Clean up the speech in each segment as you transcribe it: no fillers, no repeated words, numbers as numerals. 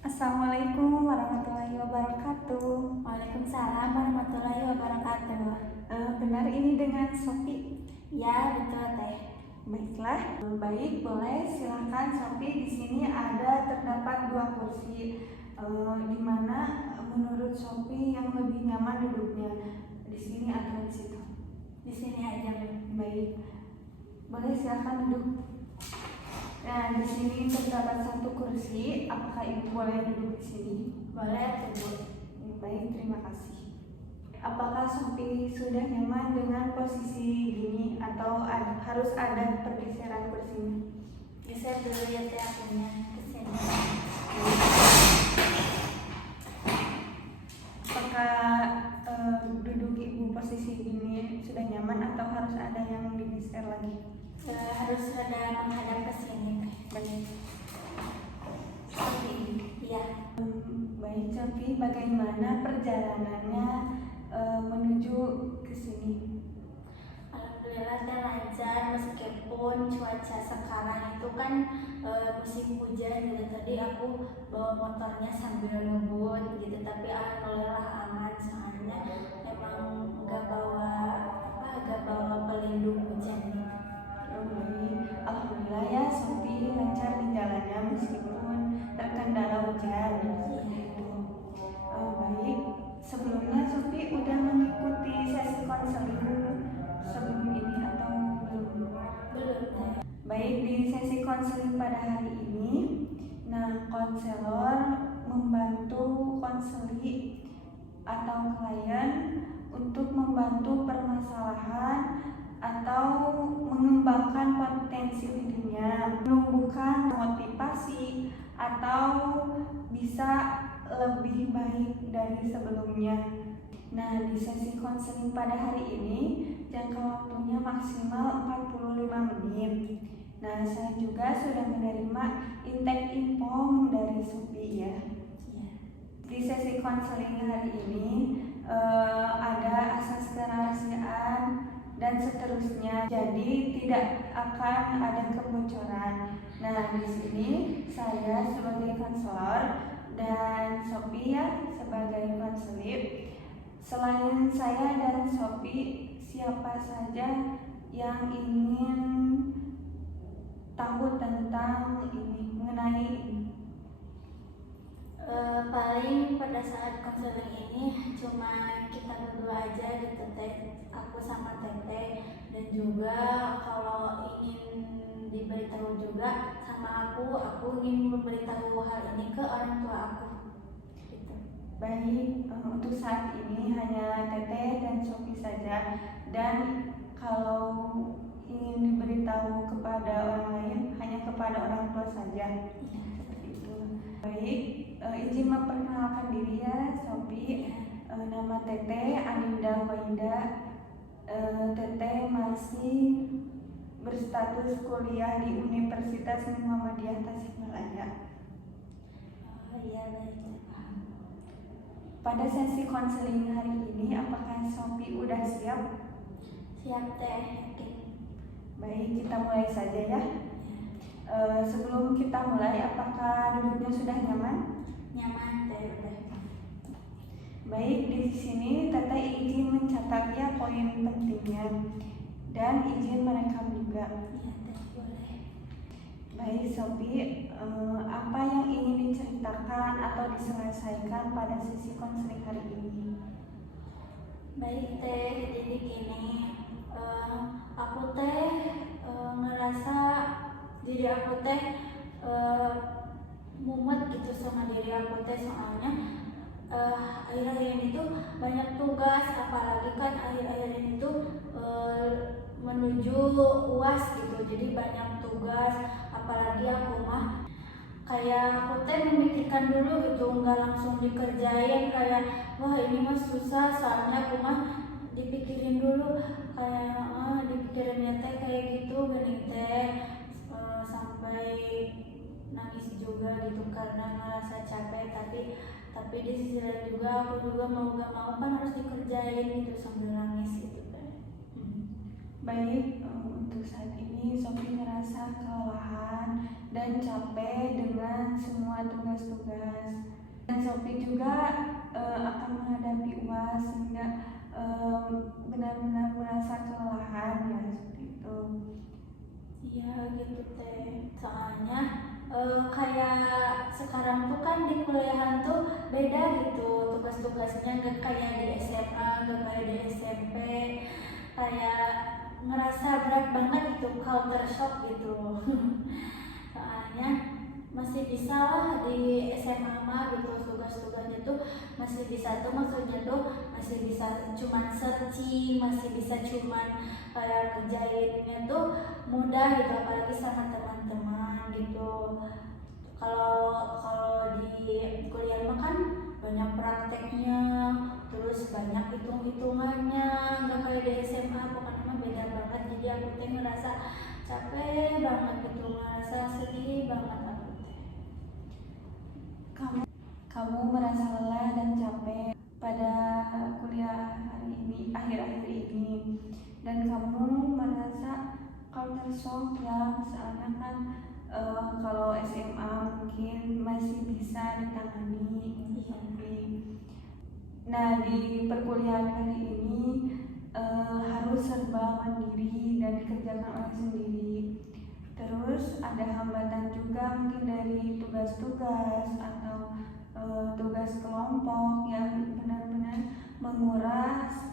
Assalamualaikum warahmatullahi wabarakatuh. Waalaikumsalam warahmatullahi wabarakatuh. Benar ini dengan Sophie? Ya, betul teh. Baiklah. Baik, boleh silahkan Sophie. Di sini ada terdapat 2 kursi. Di mana menurut Sophie yang lebih nyaman duduknya? Di sini atau di situ? Di sini aja. Baik. Boleh silahkan duduk. Nah, di sini terdapat 1 kursi. Apakah Ibu boleh duduk di sini? Boleh tuh. Baik, terima kasih. Apakah Sophie sudah nyaman dengan posisi gini atau harus ada pergeseran kursinya? Geser dulu ya teh akunya ke sini. Apakah duduk Ibu posisi gini sudah nyaman atau harus ada yang digeser lagi? Harus ada menghadap ke sini teh. Baik. Seperti ini. Iya. Baik, Sophie, bagaimana perjalanannya menuju ke sini? Alhamdulillah teh lancar meskipun cuaca sekarang itu kan musim hujan gitu. Tadi aku bawa motornya sambil ngebut gitu, tapi alhamdulillah aman soalnya emang gak bawa pelindung hujan gitu. Baik, alhamdulillah ya Sophie lancar di jalannya meskipun terkendala hujan. Baik, sebelumnya Sophie udah mengikuti sesi konseling sebelum ini atau belum? Belum teh. Baik, di sesi konseling pada hari ini, konselor membantu konseli atau klien untuk membantu permasalahan atau mengembangkan potensi dirinya, menumbuhkan motivasi atau bisa lebih baik dari sebelumnya. Nah, di sesi konseling pada hari ini jangka waktunya maksimal 45 menit. Nah, saya juga sudah menerima intake info dari Sophie ya. Di sesi konseling hari ini ada asas kerahasiaan dan seterusnya. Jadi tidak akan ada kebocoran. Nah, di sini saya sebagai konselor dan Sophie ya sebagai konselor. Selain saya dan Sophie, siapa saja yang ingin tahu tentang ini, mengenai ini? Paling pada saat konseling ini cuma kita berdua aja gitu teh, aku sama Teteh, dan juga kalau ingin diberitahu juga sama aku ingin memberitahu hal ini ke orang tua aku gitu. Baik, untuk saat ini hanya Teteh dan Sophie saja, dan kalau ingin diberitahu kepada orang lain hanya kepada orang tua saja. Seperti itu. Baik, izin memperkenalkan diri ya Sophie. Nama Teteh Aninda Waida. Teteh masih berstatus kuliah di Universitas Muhammadiyah Tasikmalaya. Iya baik. Pada sesi konseling hari ini, apakah Sophie udah siap? Siap teh, yakin. Baik, kita mulai saja ya. Sebelum kita mulai, apakah duduknya sudah nyaman? Nyaman teh udah. Baik, di sini Teteh izin mencatat ya poin pentingnya dan izin merekam juga. Iya teh boleh. Baik Sophie, apa yang ingin diceritakan atau diselesaikan pada sesi konseling hari ini? Baik teh, jadi gini, aku teh ngerasa diri aku teh mumet gitu sama diri aku teh, soalnya akhir-akhir ini tuh banyak tugas, apalagi kan akhir-akhir ini tuh menuju UAS gitu, jadi banyak tugas, apalagi aku mah kayak aku teh memikirkan dulu gitu, nggak langsung dikerjain, kayak wah ini mah susah, soalnya aku mah dipikirin dulu, kayak dipikirinnya teh kayak gitu gini teh, sampai nangis juga gitu karena ngerasa capek, tapi di sisi lain juga aku juga mau gak mau kan harus dikerjain gitu sambil nangis gitu kan. Baik, untuk saat ini Sophie ngerasa kelelahan dan capek dengan semua semua tugas-tugas. Dan Sophie juga akan menghadapi UAS sehingga benar-benar merasa kelelahan ya seperti itu. Iya gitu teh. Soalnya kayak sekarang tuh kan di kuliahan tuh beda gitu tugas-tugasnya, nggak kayak di SMA, nggak kayak di SMP. Kayak ngerasa berat banget gitu, culture shock gitu. Soalnya masih bisa lah di SMA mah gitu, tugas-tugasnya tuh masih bisa tuh, maksudnya tuh masih bisa cuman searching, masih bisa cuman kayak kerjainnya tuh mudah gitu, apalagi sama teman-teman gitu. Kalau di kuliah mah kan banyak prakteknya, terus banyak hitung-hitungannya, nggak kayak di SMA. Pokoknya mah beda banget. Jadi aku teh ngerasa capek banget gitu, ngerasa sedih banget aku teh. Kamu merasa lelah dan capek pada kuliah hari ini, akhir-akhir ini, dan kamu merasa culture shock ya, soalnya kan kalau SMA mungkin masih bisa ditangani. Nah, di perkuliahan kali ini harus serba mandiri dan dikerjakan oleh sendiri. Terus ada hambatan juga mungkin dari tugas-tugas atau tugas kelompok yang benar-benar menguras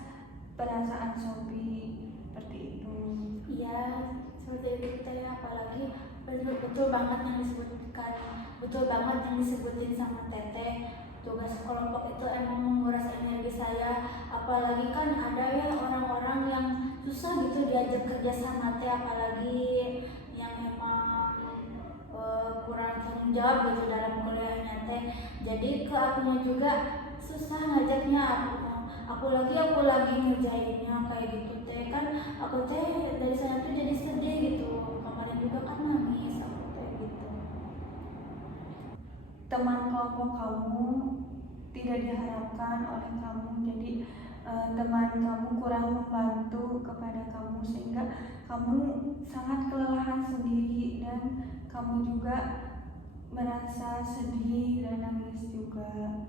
perasaan Sophie seperti itu. Iya, seperti itu teh. Apalagi betul banget yang disebutkan, betul banget yang disebutin sama Teteh. Tugas kelompok itu emang menguras energi saya. Apalagi kan ada ya orang-orang yang susah gitu diajak kerja sama teh, apalagi yang emang kurang tanggung jawab gitu dalam kuliahnya teh. Jadi ke akunya juga susah ngajaknya, aku lagi ngerjainnya kayak gitu teh. Kan aku teh dari sana tuh jadi sedih gitu, kemarin juga kan nangis aku teh gitu. Teman kelompok kamu tidak diharapkan oleh kamu, jadi teman kamu kurang membantu kepada kamu sehingga kamu sangat kelelahan sendiri dan kamu juga merasa sedih dan nangis juga.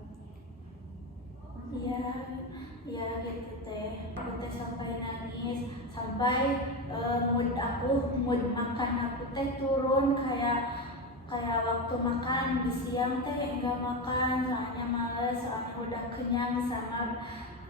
Iya, ya gitu teh. Aku teh sampai nangis, sampai mood makan aku teh turun, kayak waktu makan di siang teh enggak makan, soalnya males, soalnya udah kenyang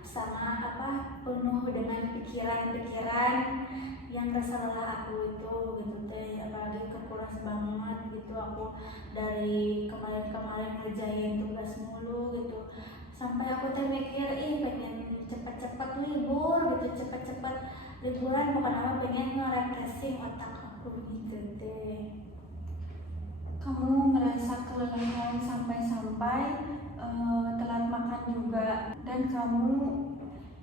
sama apa, penuh dengan pikiran-pikiran yang rasa lelah aku itu gitu teh. Apalagi kekuras banget gitu aku dari kemarin ngerjain tugas mulu gitu, sampai aku teh mikir pengen cepet-cepet libur gitu, cepet-cepet liburan, bukan apa, pengen nge-refreshing otak aku gitu teh. Kamu merasa kelelahan sampai-sampai telat makan juga, dan kamu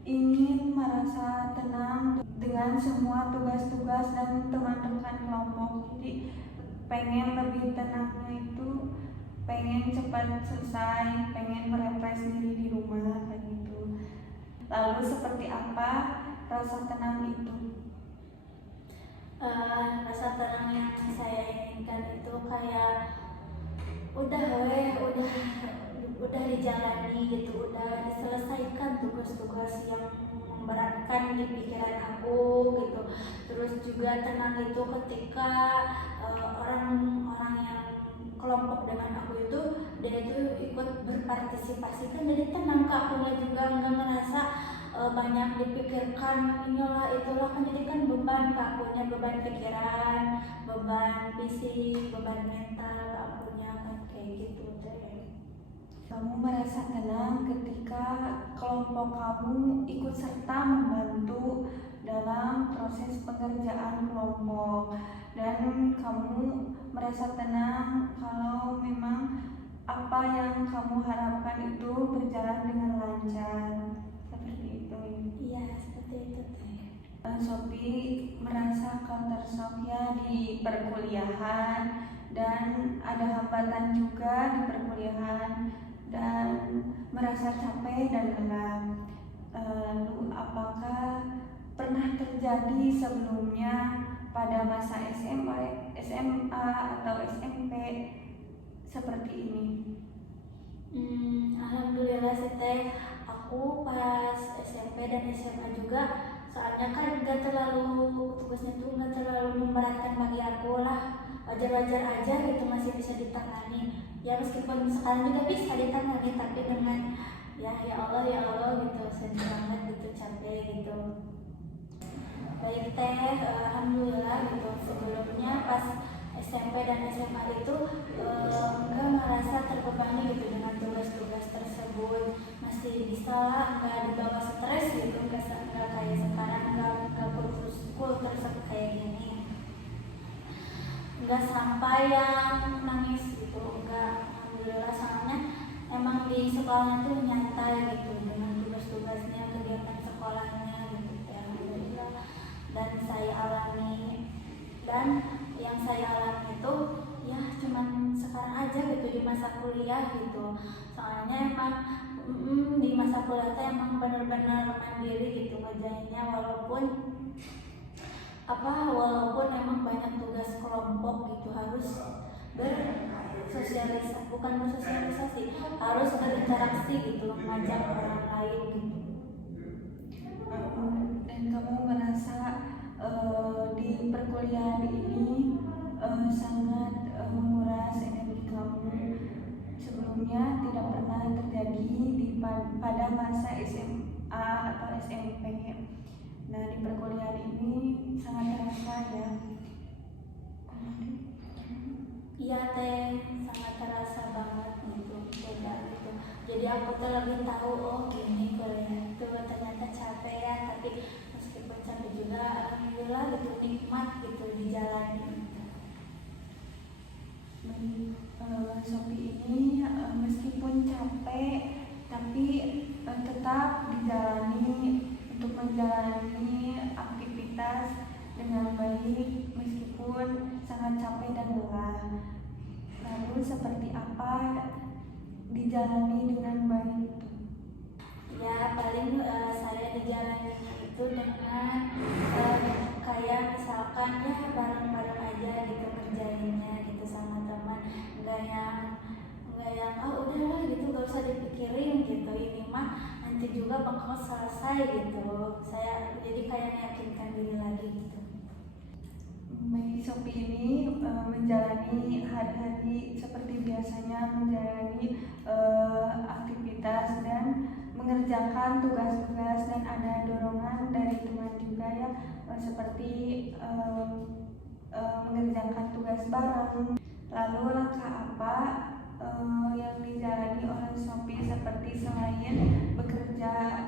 ingin merasa tenang dengan semua tugas-tugas dan teman-teman kelompok. Jadi pengen lebih tenangnya itu pengen cepat selesai, pengen merefresh diri di rumah kayak gitu. Lalu seperti apa rasa tenang itu? Rasa tenang yang saya inginkan itu kayak udah dijalani gitu, udah diselesaikan tugas-tugas yang memberatkan di pikiran aku gitu. Terus juga tenang itu ketika orang-orang yang kelompok dengan aku itu, dia itu ikut berpartisipasi, kan jadi tenang ke akunya juga, nggak ngerasa banyak dipikirkan inilah itulah, kan jadi kan beban ke akunya, beban pikiran, beban fisik, beban mental ke akunya kan kayak gitu teh. Kamu merasa tenang ketika kelompok kamu ikut serta membantu dalam proses pekerjaan kelompok, dan kamu merasa tenang kalau memang apa yang kamu harapkan itu berjalan dengan lancar. Seperti itu. Iya, seperti itu teh. Sophie merasa culture shock ya di perkuliahan, dan ada hambatan juga di perkuliahan, dan merasa capek dan lelah. Lalu apakah pernah terjadi sebelumnya pada masa SMA atau SMP seperti ini? Alhamdulillah sih teh, aku pas SMP dan SMA juga, soalnya kan gak terlalu tugasnya tuh gak terlalu memberatkan bagi aku lah, wajar-wajar aja gitu, masih bisa ditangani. Ya meskipun sekarang juga bisa ditangani, tapi dengan ya Allah gitu, sedih banget gitu, capek gitu. Baik teh, alhamdulillah gitu. Sebelumnya pas SMP dan SMA itu enggak merasa terbebani gitu dengan tugas-tugas tersebut, masih bisa lah, enggak dibawa stres gitu, enggak kayak sekarang, enggak putus tersebut kayak gini, enggak sampai yang nangis gitu, enggak. Alhamdulillah, soalnya emang di sekolah itu nyantai gitu dengan tugas-tugasnya, kegiatan sekolahnya gitu ya, alhamdulillah. Dan saya alami, dan yang saya alami itu ya cuman sekarang aja gitu di masa kuliah gitu, soalnya emang di masa kuliah itu emang bener-bener mandiri gitu ngerjainnya, walaupun emang banyak tugas kelompok gitu, harus bersosialisasi, harus berinteraksi gitu, ngajak orang lain gitu. Dan kamu merasa di perkuliahan ini sangat menguras energi kamu, sebelumnya tidak pernah terjadi pada masa SMA atau SMP. Nah, di perkuliahan ini sangat terasa ya. Iya teh, sangat terasa banget gitu, beda gitu. Jadi aku tuh lebih tahu, oh gini kuliah itu ternyata capek ya, tapi meskipun capek juga alhamdulillah gitu, nikmat gitu dijalani. Shopee ini meskipun capek tapi tetap dijalani untuk menjalani aktivitas dengan baik meskipun sangat capek dan lelah. Lalu seperti apa dijalani dengan baik? Ya paling saya dijalaninya itu dengan kayak misalkan ya bareng-bareng aja gitu kerjainnya gitu sama teman, nggak yang udahlah gitu, gak usah dipikirin gitu, ini mah nanti juga bakal selesai gitu. Saya jadi kayak meyakinkan diri lagi gitu. Shopee ini menjalani hari-hari seperti biasanya, menjalani aktivitas dan mengerjakan tugas-tugas, dan ada dorongan dari teman juga ya, seperti mengerjakan tugas bareng. Lalu langkah apa yang dijalani oleh Shopee seperti selain bekerja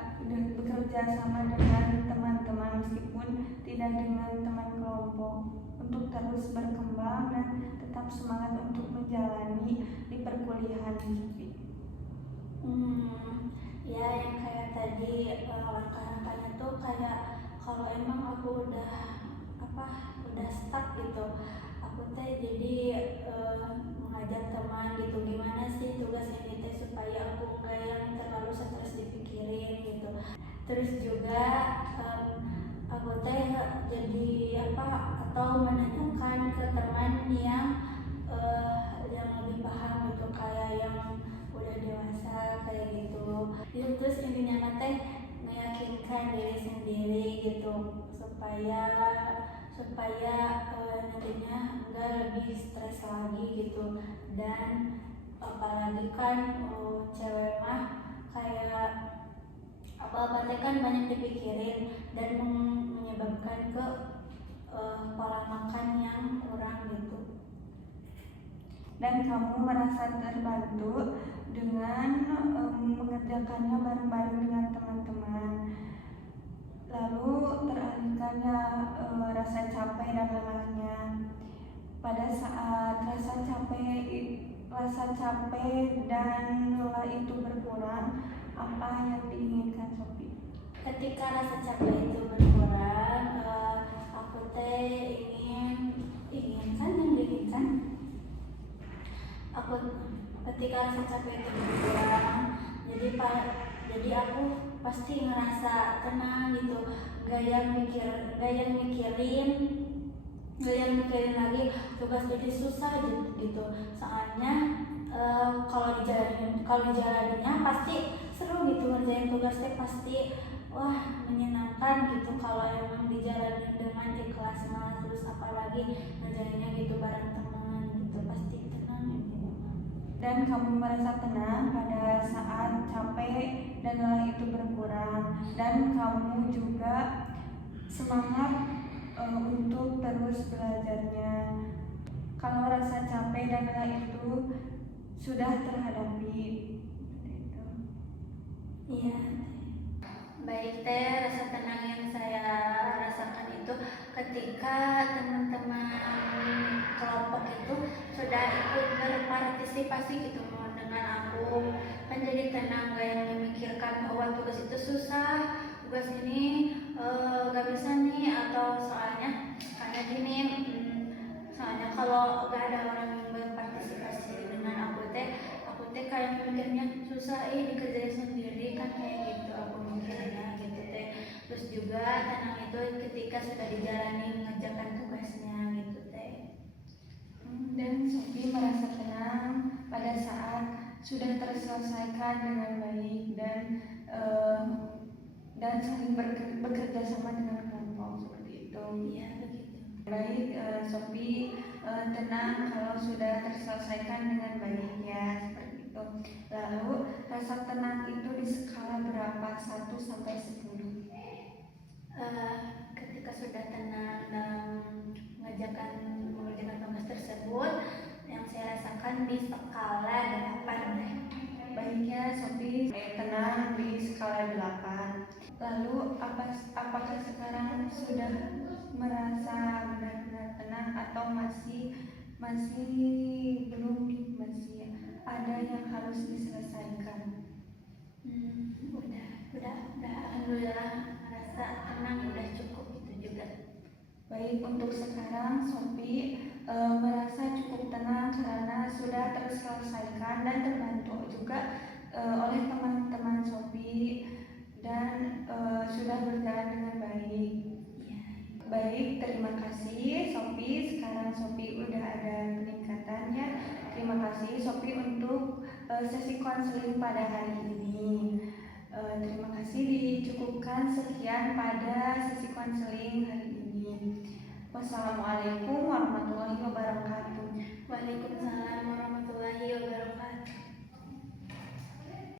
sama dengan teman-teman meskipun tidak dengan teman kelompok, untuk terus berkembang dan tetap semangat untuk menjalani di perkuliahan Shopee? Ya yang kayak tadi langkah-langkahnya tuh kayak kalau emang aku udah stuck gitu, aku teh jadi mengajak teman gitu, gimana sih tugas ini teh supaya aku enggak yang terlalu stres dipikirin gitu. Terus juga aku teh jadi atau menanyakan ke teman yang lebih paham gitu, kayak yang udah dewasa kayak gitu. Terus intinya teh meyakinkan diri sendiri gitu supaya nantinya enggak lebih stres lagi gitu. Dan apalagi kan cewek mah kayak apa-apa teh kan banyak dipikirin dan menyebabkan ke pola makan yang kurang gitu. Dan kamu merasa terbantu dengan mengerjakannya bareng-bareng dengan teman-teman. Lalu teralihkannya rasa capek dan lelahnya. Pada saat rasa capek dan lelah itu berkurang, apa yang diinginkan Shopee? Ketika rasa capek itu berkurang, aku teh aku ketika rasa capek itu berkurang, jadi aku pasti ngerasa tenang gitu, gak yang mikirin lagi tugas jadi susah gitu. Soalnya kalau dijalaninya pasti seru gitu, ngerjain tugas teh pasti wah menyenangkan gitu kalau emang dijalani dengan ikhlas mah. Terus apalagi ngerjainnya gitu bareng teman gitu pasti tenang gitu. Dan kamu merasa tenang pada saat capek dan lelah itu berkurang, dan kamu juga semangat untuk terus belajarnya. Kalau rasa capek dan lelah itu sudah terhadapi, gitu. Iya. Baik teh, rasa tenang yang saya rasakan itu ketika teman-teman kelompok itu sudah ikut berpartisipasi gitu dengan aku, kan jadi tenang, gak yang memikirkan bahwa tugas itu susah, tugas ini gak bisa nih, atau soalnya karena gini, soalnya kalau gak ada orang yang berpartisipasi dengan aku teh kayak mikirnya susah dikerjain sendiri kan, kayak gitu aku mikirnya gitu teh. Terus juga tenang itu ketika sudah dijalani mengerjakan tugasnya gitu teh. Dan Sophie merasa tenang pada saat sudah terselesaikan dengan baik dan saling bekerja sama dengan kelompok, seperti itu. Iya begitu. Baik, Sophie tenang kalau sudah terselesaikan dengan baik ya, seperti itu. Lalu rasa tenang itu di skala berapa? 1 sampai 10. Ketika sudah tenang dalam mengerjakan tugas tersebut, yang saya rasakan di skala 8 deh. Baiknya Sophie tenang di skala 8. Lalu apakah sekarang sudah merasa benar-benar tenang atau masih belum, masih ada yang harus diselesaikan? Udah alhamdulillah merasa tenang, udah cukup itu juga. Baik, untuk sekarang Sophie merasa cukup tenang karena sudah terselesaikan dan terbantu juga oleh teman-teman Sophie, dan sudah berjalan dengan baik. Ya. Baik, terima kasih Sophie. Sekarang Sophie udah ada peningkatannya. Terima kasih Sophie untuk sesi konseling pada hari ini. Terima kasih, dicukupkan sekian pada sesi konseling hari ini. Wassalamualaikum warahmatullahi wabarakatuh. Waalaikumsalam warahmatullahi wabarakatuh.